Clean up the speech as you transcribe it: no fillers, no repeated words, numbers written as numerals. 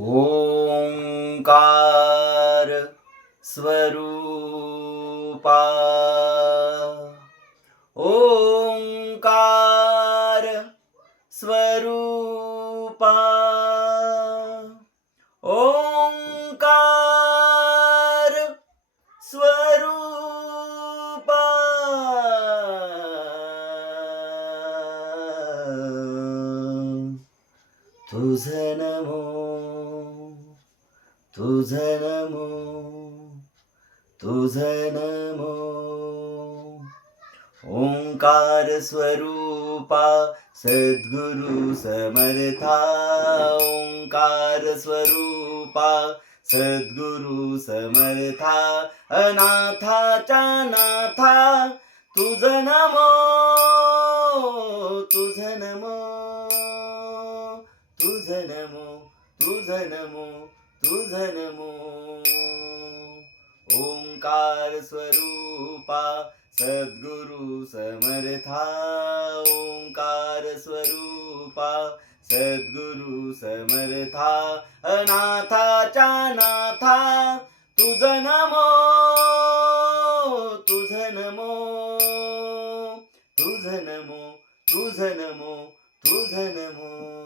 ओंकार स्वरूपा ओंकार स्वरूपा ओंकार स्वरूपा तुझे नमो तुझे नमो तुझे नमो ओंकार स्वरूपा सद्गुरु समर्था ओंकार स्वरूपा सद्गुरु समर्था अनाथाच्या नाथा तुझ नमो तुझ नमो तुझ नमो तुझ नमो तुझ नमो ओंकार स्वरूपा सद्गुरु समर्था ओंकार स्वरूपा सद्गुरु समर्था अनाथाच्या नाथा तुझ नमो तुझ नमो तुझ नमो तुझ नमो तुझ नमो